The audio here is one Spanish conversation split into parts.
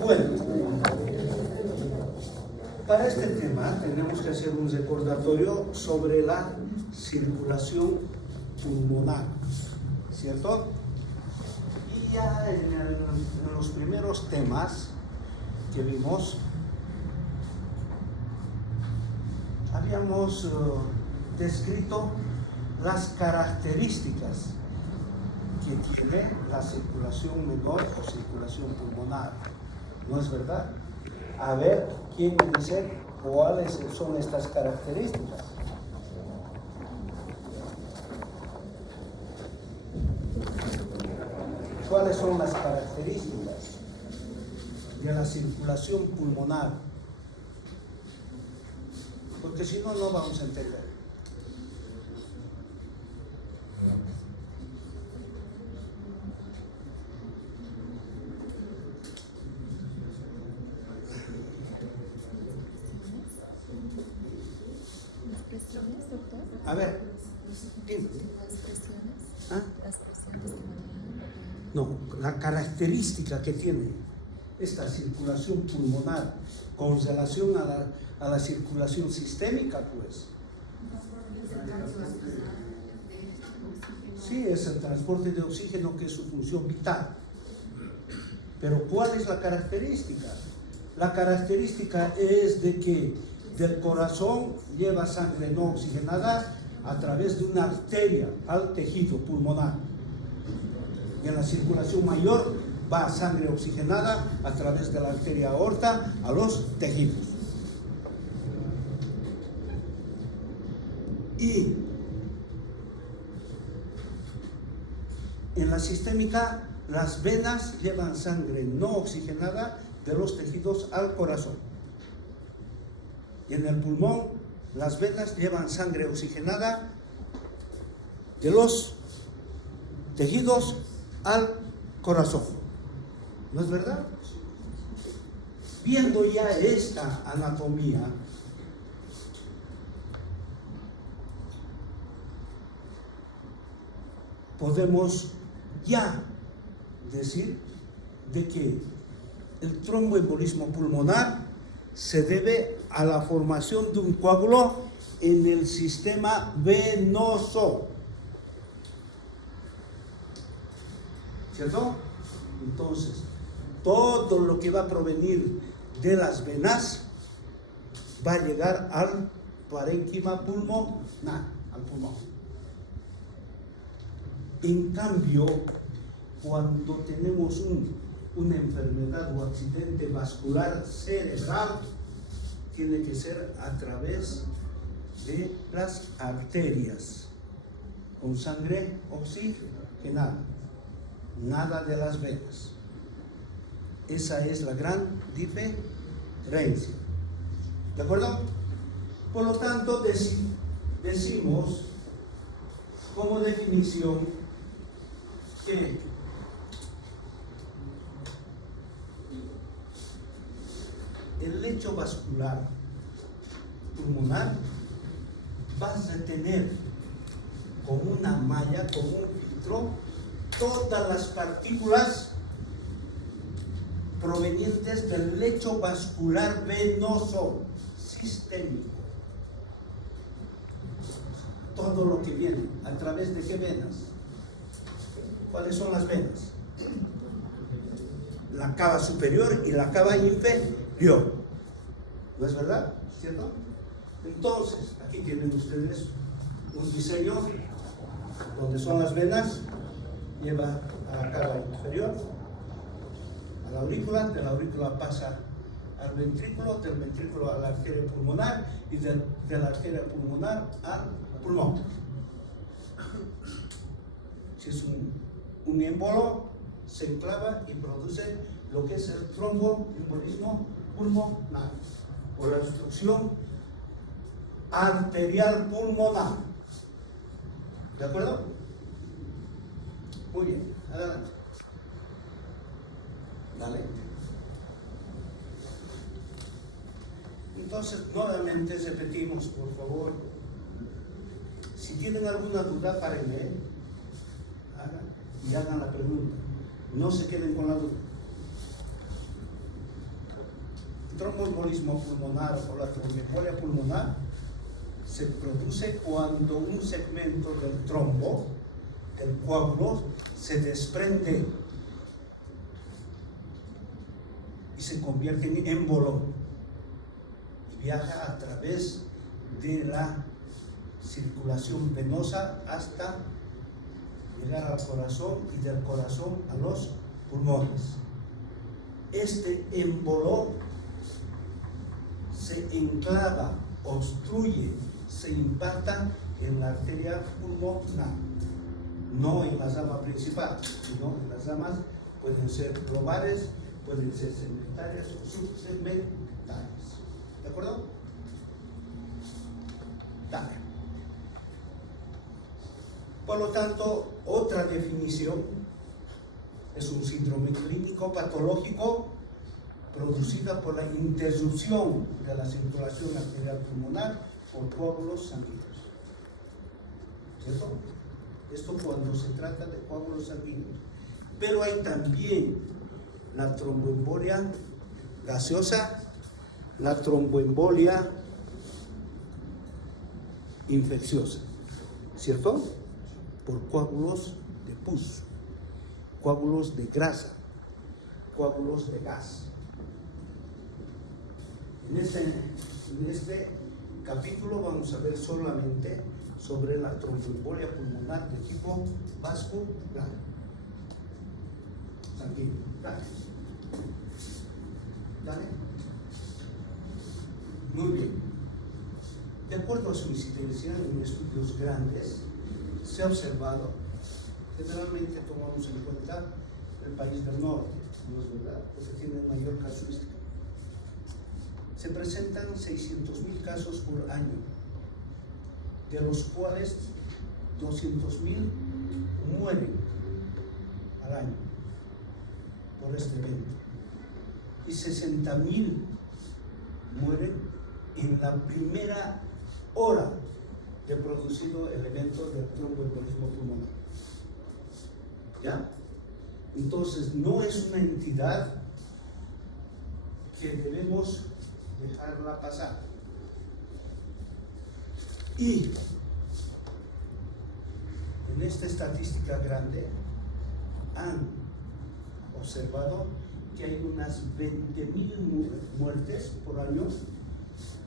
Bueno, para este tema tenemos que hacer un recordatorio sobre la circulación pulmonar, ¿cierto? Y ya en los primeros temas que vimos, habíamos descrito las características que tiene la circulación menor o circulación pulmonar, ¿no es verdad? A ver, ¿quién me dice cuáles son estas características? ¿Cuáles son las características de la circulación pulmonar? Porque si no, no vamos a entender. A ver, dime. ¿Ah? No, la característica que tiene esta circulación pulmonar con relación a la circulación sistémica, pues. Sí, es el transporte de oxígeno, que es su función vital. Pero ¿cuál es la característica? La característica es de que del corazón lleva sangre no oxigenada a través de una arteria al tejido pulmonar. Y en la circulación mayor va sangre oxigenada a través de la arteria aorta a los tejidos. Y en la sistémica, las venas llevan sangre no oxigenada de los tejidos al corazón. Y en el pulmón, las venas llevan sangre oxigenada de los tejidos al corazón. ¿No es verdad? Viendo ya esta anatomía, podemos ya decir de que el tromboembolismo pulmonar se debe a la formación de un coágulo en el sistema venoso. ¿Cierto? Entonces, todo lo que va a provenir de las venas va a llegar al parénquima pulmonar, al pulmón. En cambio, cuando tenemos una enfermedad o accidente vascular cerebral, tiene que ser a través de las arterias, con sangre oxigenada, nada de las venas. Esa es la gran diferencia. ¿De acuerdo? Por lo tanto, decimos como definición que el lecho vascular pulmonar va a retener con una malla, con un filtro, todas las partículas provenientes del lecho vascular venoso sistémico. Todo lo que viene, ¿a través de qué venas? ¿Cuáles son las venas? La cava superior y la cava inferior. ¿No es verdad? ¿Cierto? Entonces, aquí tienen ustedes un diseño donde son las venas, lleva a la cava inferior, a la aurícula, de la aurícula pasa al ventrículo, del ventrículo a la arteria pulmonar y de la arteria pulmonar al pulmón. Si es un embolo, se enclava y produce lo que es el tromboembolismo pulmonar, o la obstrucción arterial pulmonar. ¿De acuerdo? Muy bien, adelante. Dale. Entonces, nuevamente repetimos, por favor. Si tienen alguna duda, párenme. Hagan y hagan la pregunta. No se queden con la duda. El tromboembolismo pulmonar o la tromboembolia pulmonar se produce cuando un segmento del trombo, del coágulo, se desprende y se convierte en émbolo y viaja a través de la circulación venosa hasta llegar al corazón y del corazón a los pulmones. Este émbolo se enclava, obstruye, se impacta en la arteria pulmonar, no en la rama principal, sino en las ramas pueden ser globales, pueden ser segmentarias o subsegmentarias. ¿De acuerdo? Dale. Por lo tanto, otra definición es un síndrome clínico patológico producida por la interrupción de la circulación arterial pulmonar por coágulos sanguíneos. ¿Cierto? Esto cuando se trata de coágulos sanguíneos. Pero hay también la tromboembolia gaseosa, la tromboembolia infecciosa, ¿cierto? Por coágulos de pus, coágulos de grasa, coágulos de gas. En este capítulo vamos a ver solamente sobre la tromboembolia pulmonar de tipo vascular, sanguíneo. Dale. Dale. Muy bien. De acuerdo a su incidencia en estudios grandes, se ha observado, generalmente tomamos en cuenta el país del norte, ¿no es verdad? Porque tiene mayor casuística. Se presentan 600.000 casos por año, de los cuales 200.000 mueren al año por este evento y 60.000 mueren en la primera hora de producido el evento del tromboembolismo pulmonar. ¿Ya? Entonces no es una entidad que debemos dejarla pasar. Y en esta estadística grande han observado que hay unas 20.000 muertes por año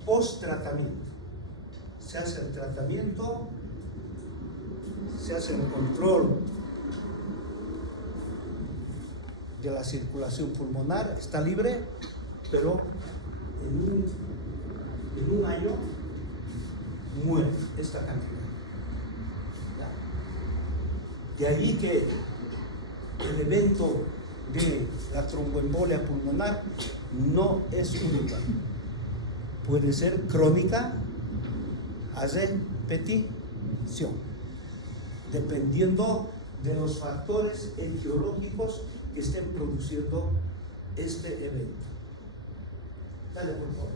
post-tratamiento. Se hace el tratamiento, se hace el control de la circulación pulmonar, está libre, pero en un año muere esta cantidad. ¿Ya? De ahí que el evento de la tromboembolia pulmonar no es única. Puede ser crónica a repetición, dependiendo de los factores etiológicos que estén produciendo este evento. Dale, por favor.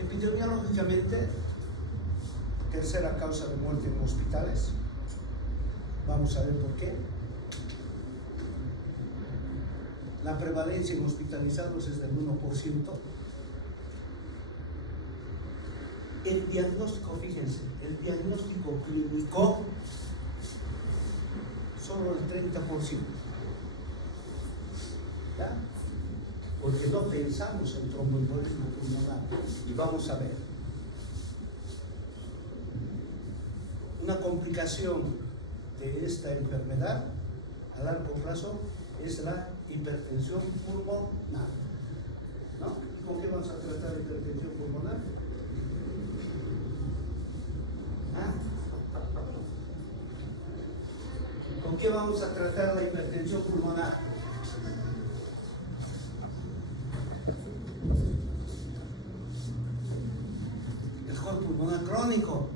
Epidemiológicamente, tercera causa de muerte en hospitales. Vamos a ver por qué. La prevalencia en hospitalizados es del 1%. El diagnóstico, fíjense, el diagnóstico clínico, solo el 30%. ¿Ya? Porque no pensamos en tromboembolismo pulmonar. Y vamos a ver. Una complicación de esta enfermedad a largo plazo es la hipertensión pulmonar. ¿No? ¿Con qué vamos a tratar la hipertensión pulmonar? ¿Ah? ¿Con qué vamos a tratar la hipertensión pulmonar? El pulmonar crónico.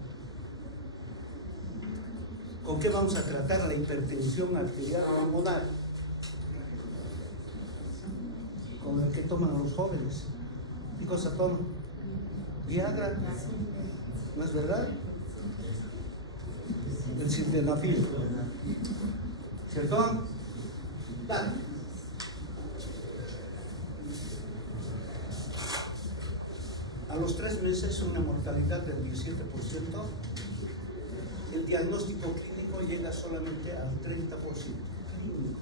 ¿Con qué vamos a tratar la hipertensión arterial pulmonar? con el que toman los jóvenes. ¿Qué cosa toman? Viagra. ¿No es verdad? El sildenafil, ¿cierto? Dale. A los 3 meses una mortalidad del 17%. El diagnóstico clínico llega solamente al 30%. Clínico.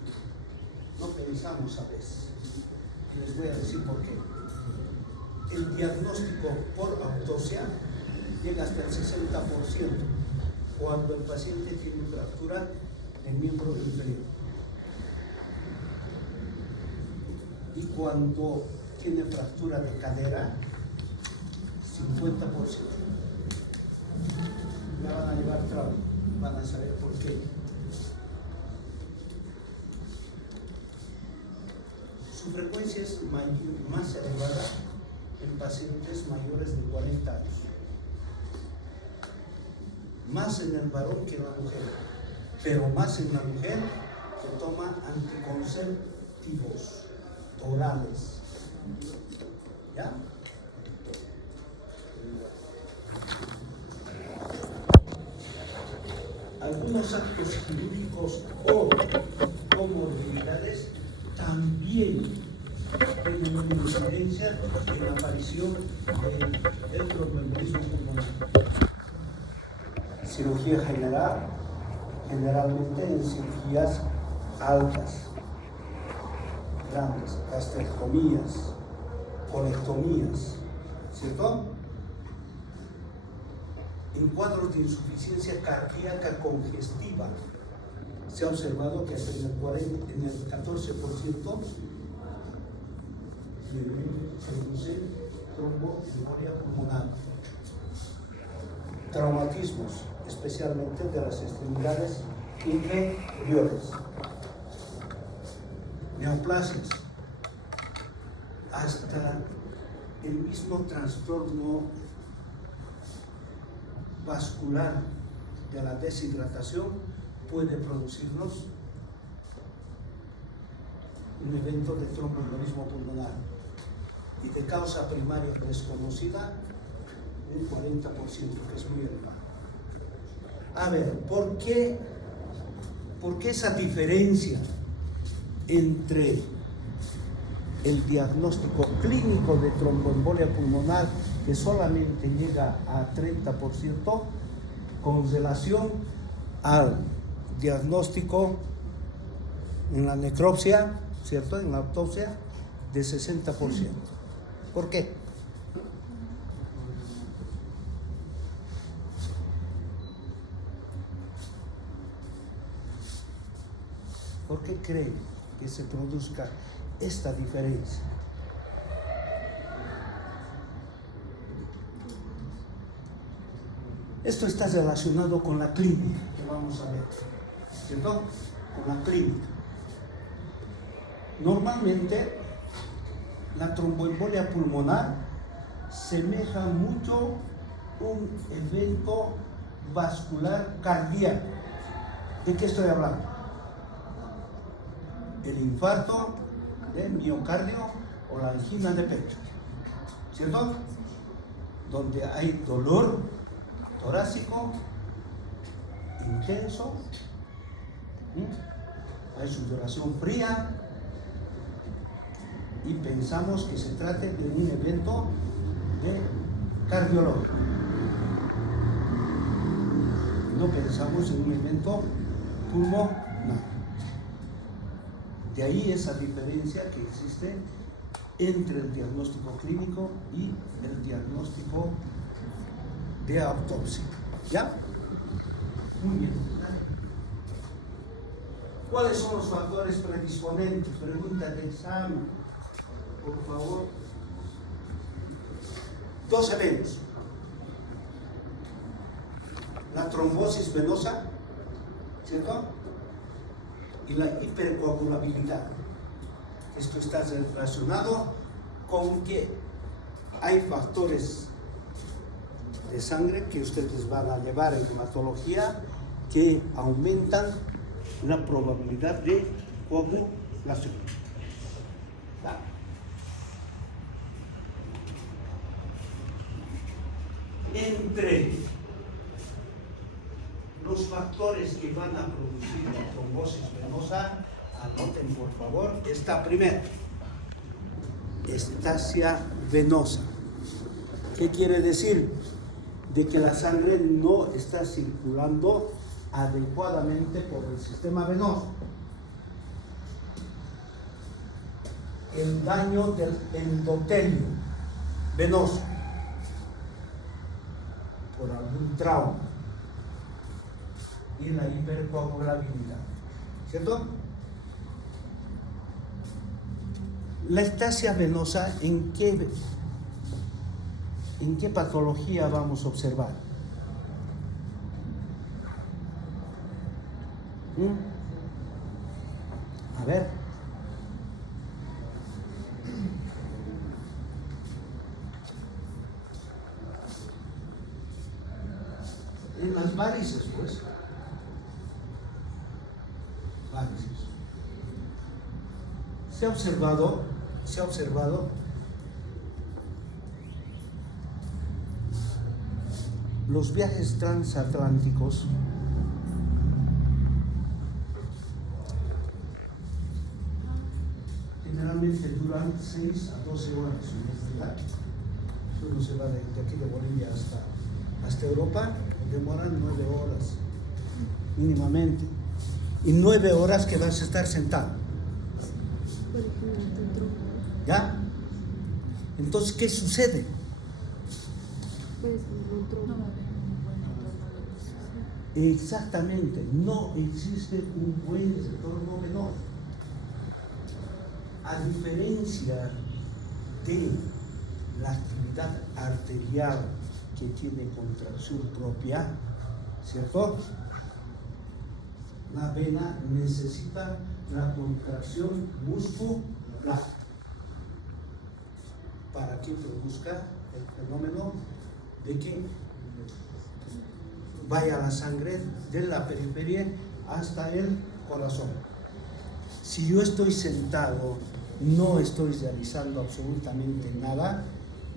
No pensamos a veces. Y les voy a decir por qué. El diagnóstico por autopsia llega hasta el 60% cuando el paciente tiene fractura del miembro inferior. Y cuando tiene fractura de cadera, 50%. Ya van a llevar trauma, van a saber por qué. Su frecuencia es más elevada en pacientes mayores de 40 años. Más en el varón que en la mujer, pero más en la mujer que toma anticonceptivos orales. ¿Ya? Algunos actos quirúrgicos o comorbilidades también tienen una incidencia en la aparición del tromboembolismo pulmonar. Cirugía general, generalmente en cirugías altas, grandes, gastrectomías, colectomías, ¿cierto? En cuadros de insuficiencia cardíaca congestiva se ha observado que hasta en el 14% se produce tromboembolia pulmonar. Traumatismos, especialmente de las extremidades inferiores. Neoplasias, hasta el mismo trastorno vascular de la deshidratación puede producirnos un evento de tromboembolismo pulmonar y de causa primaria desconocida un 40%, que es muy elevado. A ver, ¿por qué esa diferencia entre el diagnóstico clínico de tromboembolia pulmonar, que solamente llega a 30%, con relación al diagnóstico en la necropsia, ¿cierto? En la autopsia, de 60%? ¿Por qué? ¿Por qué creen que se produzca esta diferencia? Esto está relacionado con la clínica, que vamos a ver, ¿cierto? Con la clínica. Normalmente, la tromboembolia pulmonar semeja mucho un evento vascular cardíaco. ¿De qué estoy hablando? El infarto de miocardio o la angina de pecho, ¿cierto? Donde hay dolor torácico intenso, hay sudoración fría y pensamos que se trate de un evento de cardiológico. No pensamos en un evento pulmonar. De ahí esa diferencia que existe entre el diagnóstico clínico y el diagnóstico de autopsia. ¿Ya? Muy bien. ¿Cuáles son los factores predisponentes? Pregunta de examen, por favor. 2 eventos. La trombosis venosa, ¿cierto? Y la hipercoagulabilidad. Esto está relacionado con que hay factores de sangre que ustedes van a llevar en hematología que aumentan la probabilidad de coagulación. Entre los factores que van a producir la trombosis venosa, anoten por favor esta primera, estasia venosa. ¿Qué quiere decir? De que la sangre no está circulando adecuadamente por el sistema venoso. El daño del endotelio venoso por algún trauma y la hipercoagulabilidad, ¿cierto? La estasia venosa, ¿en qué patología vamos a observar? A ver. En las varices, pues. Varices. Se ha observado los viajes transatlánticos generalmente duran 6 a 12 horas, ¿verdad? Uno se va de aquí de Bolivia hasta Europa, demoran 9 horas mínimamente, y 9 horas que vas a estar sentado. ¿Ya? Entonces, ¿qué sucede? Exactamente, no existe un buen retorno venoso. A diferencia de la actividad arterial que tiene contracción propia, ¿cierto? La vena necesita la contracción muscular para que produzca el fenómeno de que vaya la sangre de la periferia hasta el corazón. Si yo estoy sentado, no estoy realizando absolutamente nada,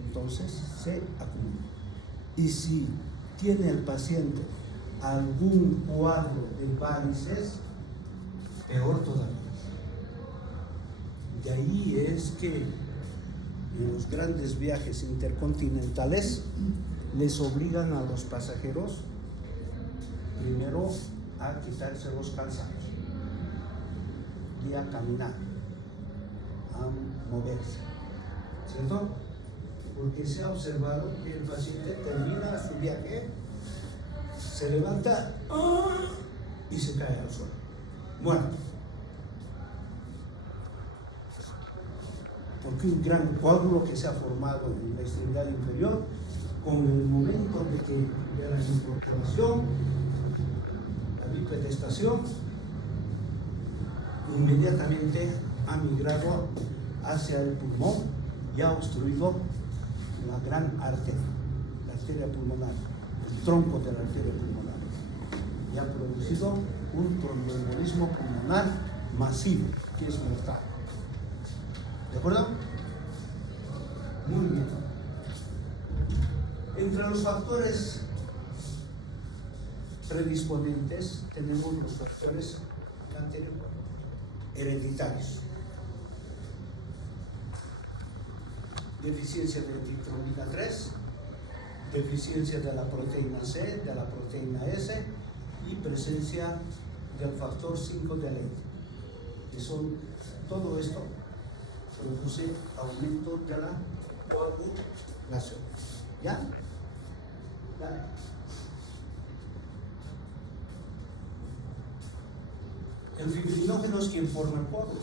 entonces se acumula. Y si tiene el paciente algún cuadro de varices, peor todavía. De ahí es que en los grandes viajes intercontinentales les obligan a los pasajeros primero a quitarse los calzados y a caminar, a moverse, ¿cierto? Porque se ha observado que el paciente termina su viaje, se levanta y se cae al suelo, muerto. Porque un gran coágulo que se ha formado en la extremidad inferior, con el momento de la incorporación, la bipedestación, inmediatamente ha migrado hacia el pulmón y ha obstruido la gran arteria, la arteria pulmonar, el tronco de la arteria pulmonar, y ha producido un tromboembolismo pulmonar masivo, que es mortal. ¿De acuerdo? Muy bien. Entre los factores predisponentes tenemos los factores hereditarios. Deficiencia de ditrombina 3, deficiencia de la proteína C, de la proteína S y presencia del factor 5 de Leydig, que son todo esto produce aumento de la coagulación. ¿Ya? Dale. El fibrinógeno es quien forma el coágulo.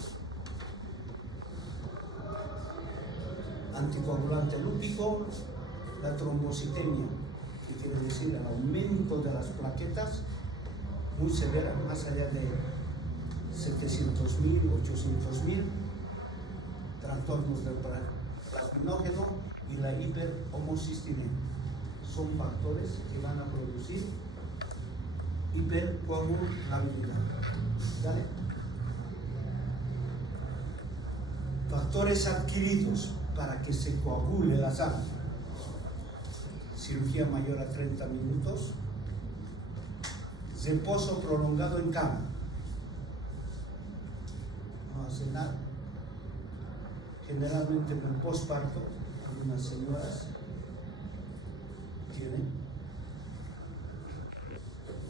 Anticoagulante lúpico, la trombocitemia, que quiere decir el aumento de las plaquetas muy severa, más allá de 700.000, 800.000, trastornos del plasminógeno y la hiperhomocistinemia. Son factores que van a producir hipercoagulabilidad. ¿Dale? Factores adquiridos para que se coagule la sangre. cirugía mayor a 30 minutos, reposo prolongado en cama, no hace nada. Generalmente en el posparto, algunas señoras tienen,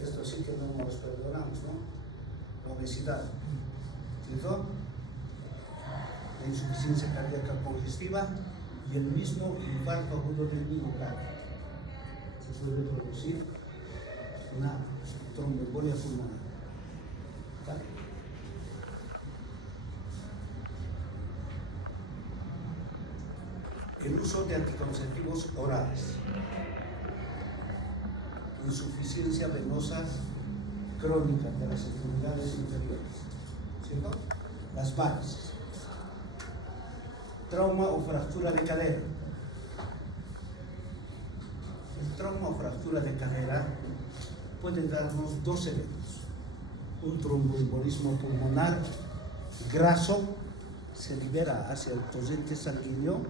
esto sí que no nos perdonamos, ¿no? La obesidad, ¿cierto? La insuficiencia cardíaca congestiva y el mismo infarto agudo del miocardio. Se puede producir una tromboembolia pulmonar. ¿Vale? El uso de anticonceptivos orales, insuficiencia venosa crónica de las extremidades inferiores, ¿cierto? Las varices, trauma o fractura de cadera. El trauma o fractura de cadera puede darnos dos eventos: un tromboembolismo pulmonar graso, se libera hacia el torrente sanguíneo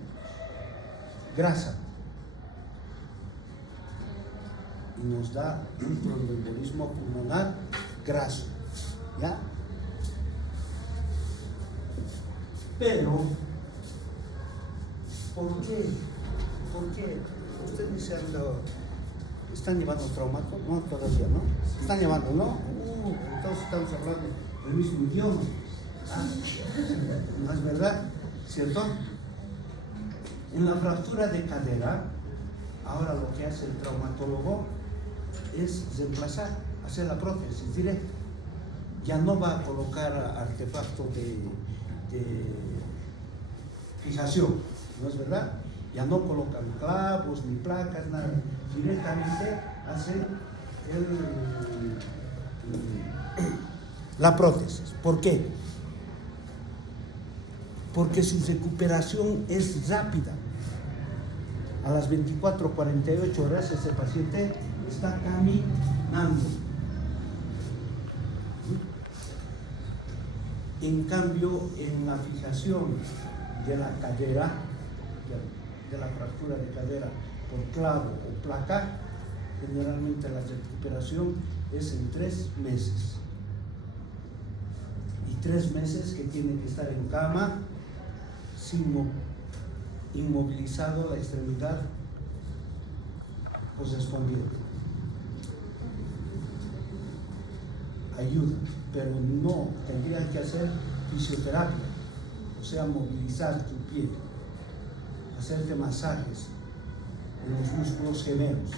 grasa y nos da un tromboembolismo pulmonar graso, ¿ya? Pero, ¿por qué? Ustedes están llevando traumático, no, todavía, ¿no? Están llevando, ¿no? Entonces estamos hablando el mismo idioma. ¿No es verdad? ¿Cierto? En la fractura de cadera, ahora lo que hace el traumatólogo es reemplazar, hacer la prótesis directa. Ya no va a colocar artefactos de fijación, ¿no es verdad? Ya no colocan clavos ni placas, nada. Directamente hace la prótesis. ¿Por qué? Porque su recuperación es rápida. A las 24 48 horas ese paciente está caminando. En cambio, en la fijación de la cadera, de la fractura de cadera por clavo o placa, generalmente la recuperación es en 3 meses. Y 3 meses que tiene que estar en cama, sin inmovilizado la extremidad correspondiente. Ayuda, pero no tendrían que hacer fisioterapia, o sea, movilizar tu pie, hacerte masajes en los músculos gemelos,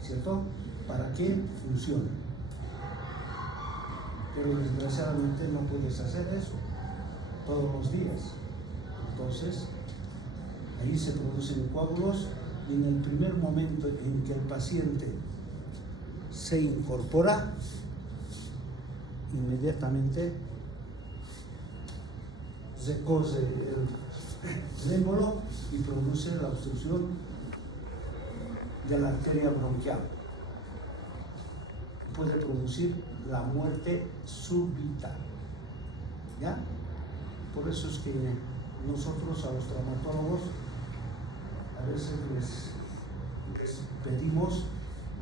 ¿cierto? Para que funcione. Pero desgraciadamente no puedes hacer eso todos los días. Entonces, ahí se producen coágulos y en el primer momento en que el paciente se incorpora, inmediatamente recorre el émbolo y produce la obstrucción de la arteria bronquial. Puede producir la muerte súbita, ¿ya? Por eso es que nosotros a los traumatólogos a veces les pedimos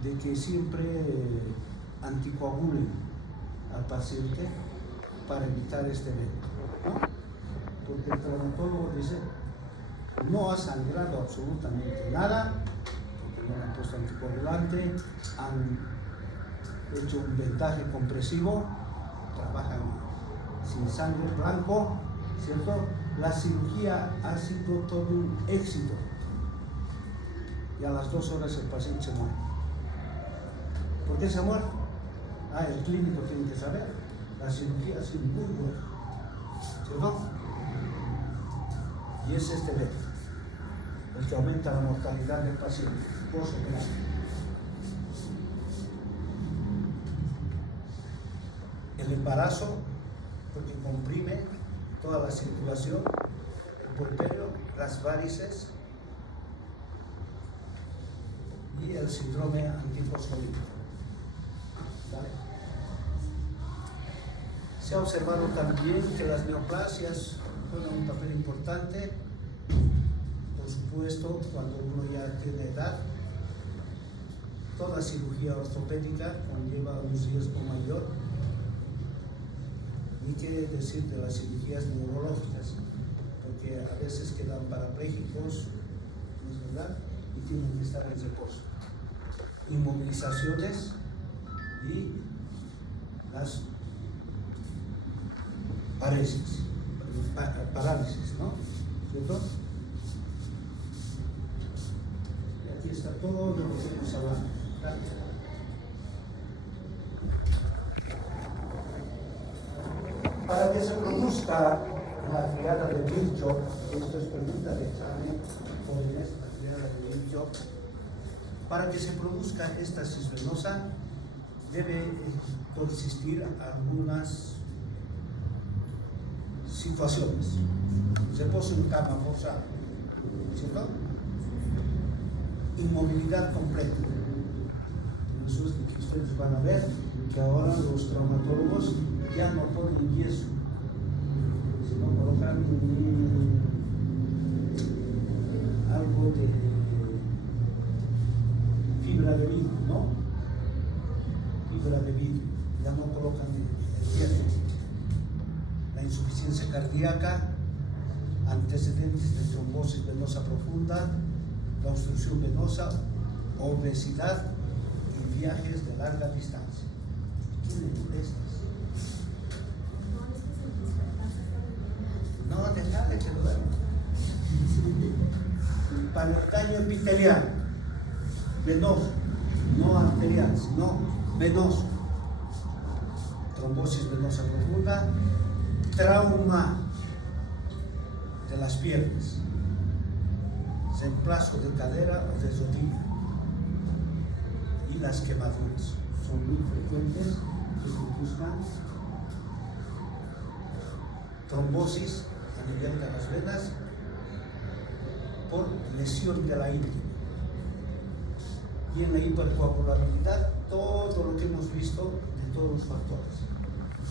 de que siempre anticoagulen al paciente para evitar este evento, ¿no? Porque el traumatólogo dice, no ha sangrado absolutamente nada, porque no han puesto anticoagulante, han hecho un vendaje compresivo, trabajan sin sangre, blanco, ¿cierto? La cirugía ha sido todo un éxito y a las 2 horas el paciente se muere. ¿Por qué se muere? El clínico tiene que saber. La cirugía ha sido muy buena, ¿cierto? Y es este evento el que aumenta la mortalidad del paciente postoperatorio. El embarazo, porque comprime toda la circulación, el puerperio, las varices y el síndrome antifosfolípico. ¿Vale? Se ha observado también que las neoplasias juegan un papel importante, por supuesto, cuando uno ya tiene edad, toda cirugía ortopédica conlleva un riesgo mayor. Ni quiere decir de las cirugías neurológicas, porque a veces quedan parapléjicos, ¿no es verdad? Y tienen que estar en reposo. Inmovilizaciones y las parálisis, ¿no? ¿Cierto? Y aquí está todo lo que hemos hablado. Para que se produzca la triada de Virchow, esto es pregunta de examen, jóvenes, la triada de Virchow, para que se produzca esta cisvenosa debe consistir algunas situaciones. Reposo en cama forzado, ¿cierto? Inmovilidad completa. Eso es lo que ustedes van a ver, que ahora los traumatólogos ya no ponen yeso, sino colocan algo de fibra de vidrio, ¿no? Fibra de vidrio, ya no colocan el yeso. La insuficiencia cardíaca, antecedentes de trombosis venosa profunda, la obstrucción venosa, obesidad y viajes de larga distancia. ¿Quién le molesta? No, dejale que lo vean. Para el daño epitelial, venoso, no arterial, sino venoso. Trombosis venosa profunda, trauma de las piernas, reemplazo de cadera o de rodilla y las quemaduras son muy frecuentes que produzcan trombosis a nivel de las venas por lesión de la íntima. Y en la hipercoagulabilidad, todo lo que hemos visto de todos los factores,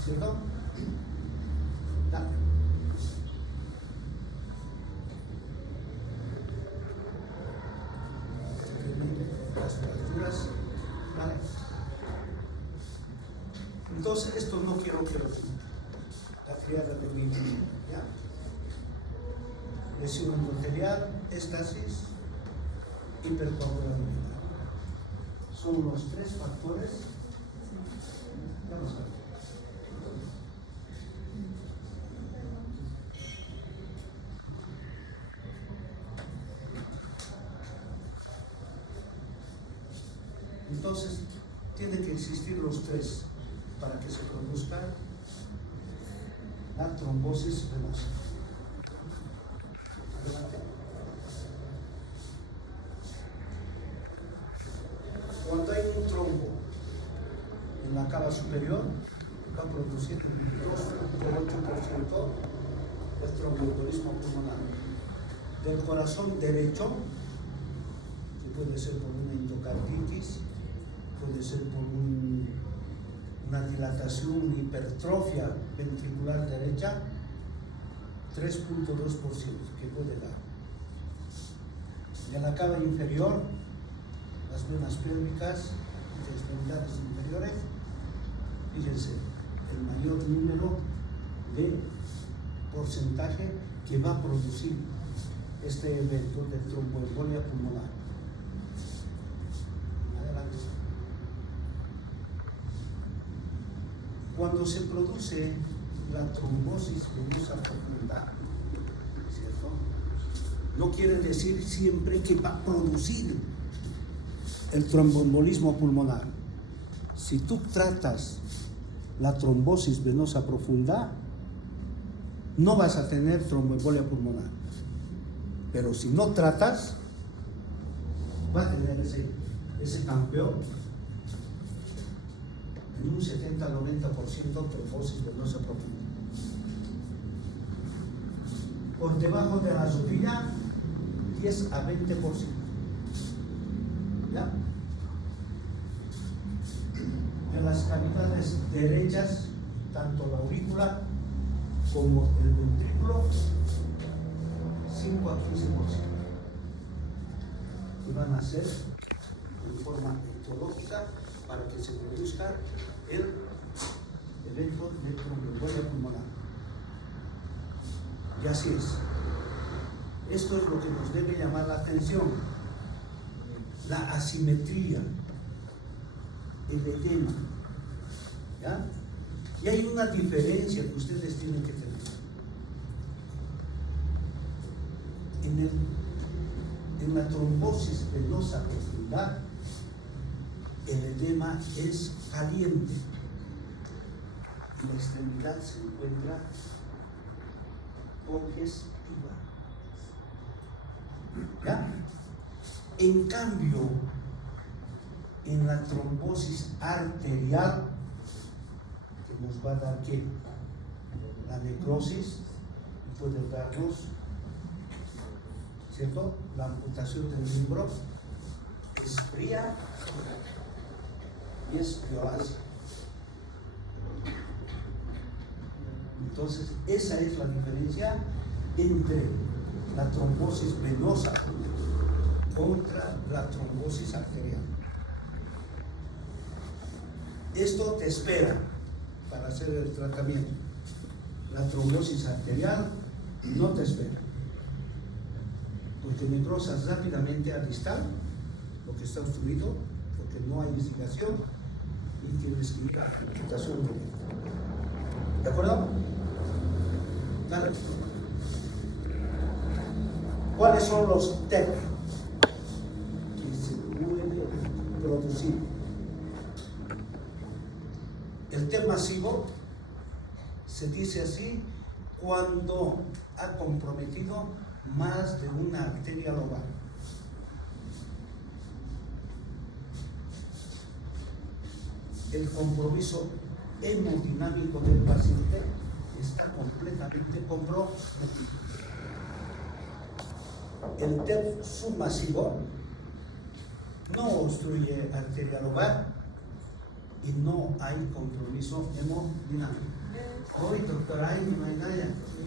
¿cierto? Dale. Las fracturas, ¿vale? Entonces, esto no quiero que lo sientan. La triada de mi vida, ¿ya? Lesión endotelial, éstasis, hipercoagulabilidad. Son los tres factores. Vamos a ver. Entonces, tiene que existir los tres para que se produzca la trombosis venosa. Cuando hay un trombo en la cava superior, va a producir el 2.8% del tromboembolismo pulmonar. Del corazón derecho, que puede ser por una endocarditis, puede ser por una dilatación, hipertrofia ventricular derecha, 3.2% que puede dar. De la cava inferior, las venas pélvicas y extremidades inferiores, fíjense, el mayor número de porcentaje que va a producir este evento de tromboembolia pulmonar. Adelante. Cuando se produce la trombosis venosa profunda, ¿cierto? No quiere decir siempre que va a producir el tromboembolismo pulmonar. Si tú tratas la trombosis venosa profunda, no vas a tener tromboembolia pulmonar. Pero si no tratas, va a tener ese campeón en un 70-90% trombosis venosa profunda. Por debajo de la rodilla, 10 a 20%. ¿Ya? En las cavidades derechas, tanto la aurícula como el ventrículo, 5 a 15%. Y van a ser en forma de fisiológica para que se produzca el evento de tromboembolia pulmonar. Y así es. Esto es lo que nos debe llamar la atención: la asimetría, el edema. ¿Ya? Y hay una diferencia que ustedes tienen que tener. En la trombosis venosa profunda, el edema es caliente y la extremidad se encuentra congestiva. ¿Ya? En cambio, en la trombosis arterial, que nos va a dar ¿qué? La necrosis, y puede darnos, ¿cierto?, la amputación del miembro. Es fría y es violácea. Entonces, esa es la diferencia entre la trombosis venosa contra la trombosis arterial. Esto te espera para hacer el tratamiento. La trombosis arterial no te espera, porque necrosas rápidamente a distal lo que está obstruido, porque no hay irrigación y tienes que ir a amputación directa. ¿De acuerdo? Dale. ¿Cuáles son los TEP que se pueden producir? El TEP masivo se dice así cuando ha comprometido más de una arteria lobar. El compromiso hemodinámico del paciente está completamente comprometido. El TEP submasivo no obstruye arteria lobar y no hay compromiso hemodinámico. Hoy, doctora, no hay nada.